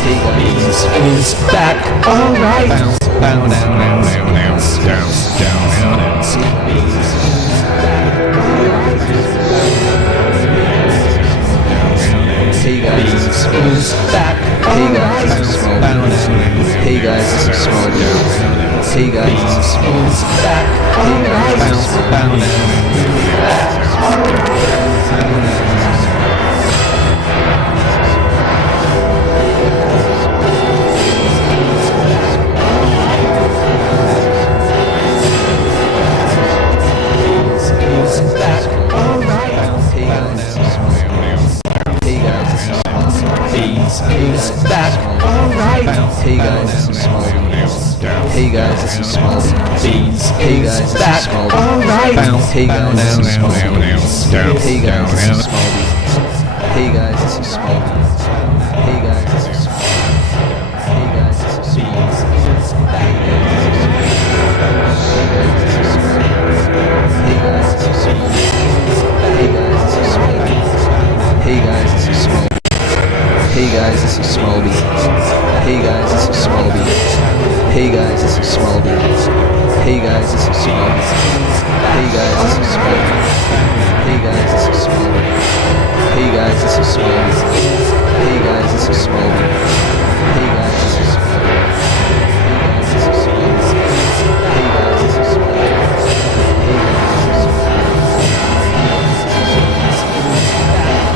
Beans is back. Alright. Bounce, bow, down, down, down, down, down, down, down, down. Hey guys, this is back. Hey guys, this is Small Beans. Hey guys, this is Small Beans. Hey guys, this is Small Beans. Back. Hey guys, this is Small Beans. Is back. Alright. Hey guys, this is Small Beans. Hey guys, this is Small Beans. Hey guys, this is Small Beans. Hey guys, this is Small Beans. Hey guys, this is Small Beans. Hey guys, this is Small Beans. Hey guys, this is Small Beans. Hey guys, this is Beans. Hey guys, this is Small Beans. Hey guys, this is Small Beans. Hey guys, this is Small Beans. Hey guys, this is Small Beans. Hey guys, this is Small Beans. Hey guys, this is Small Beans. Hey guys, this is Small Beans. Hey guys, this is Small Beans. Hey guys, this is Small Beans. Hey guys, this is Small Beans. Hey guys, this is Small Beans. Hey guys, this is Small Beans. Hey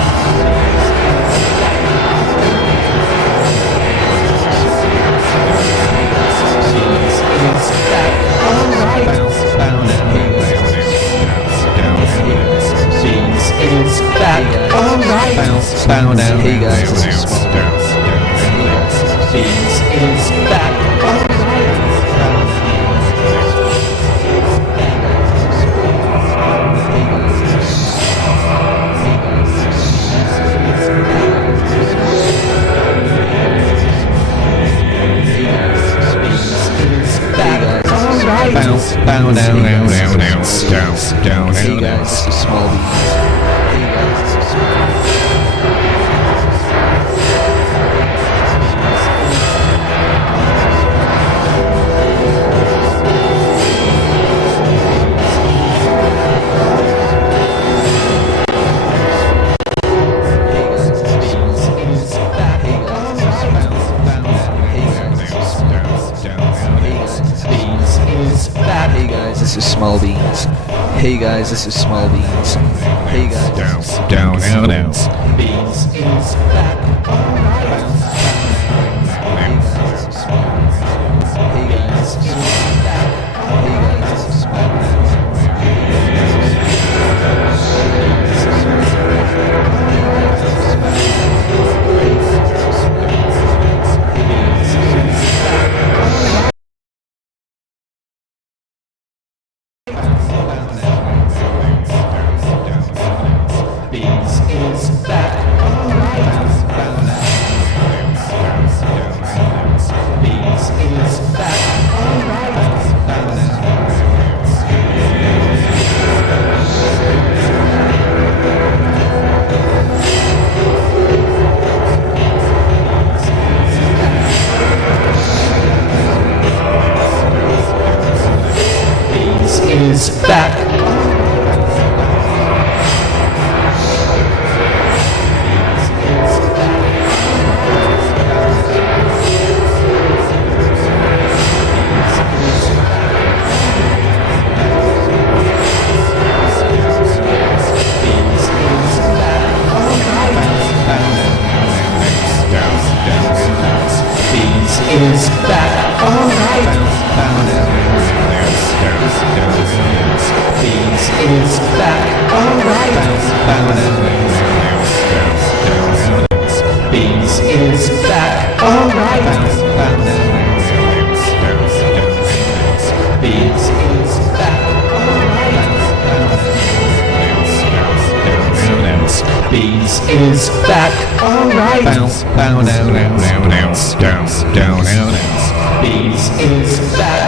guys, this is Small Beans. Bow down. Hey guys, this is Small Beans. Beans is back. Bounce, bow down, down, down, down, down, down. Hey guys, this is Small Beans. Hey guys, this is Small Beans. This is Small Beans. Hey guys, this is Small Beans. Hey guys, down, down, down. Beans is back. Hey guys, this is Small Beans. Hey guys, this is back. Hey guys, this is Small Beans. Is back. Beans is back. Alright. Beans is back. Alright. Beans is back. Alright. Beans is back. Alright. Beans is back. Alright. Bounce, bow, down, down, down, down, down, down, down. Beans is back.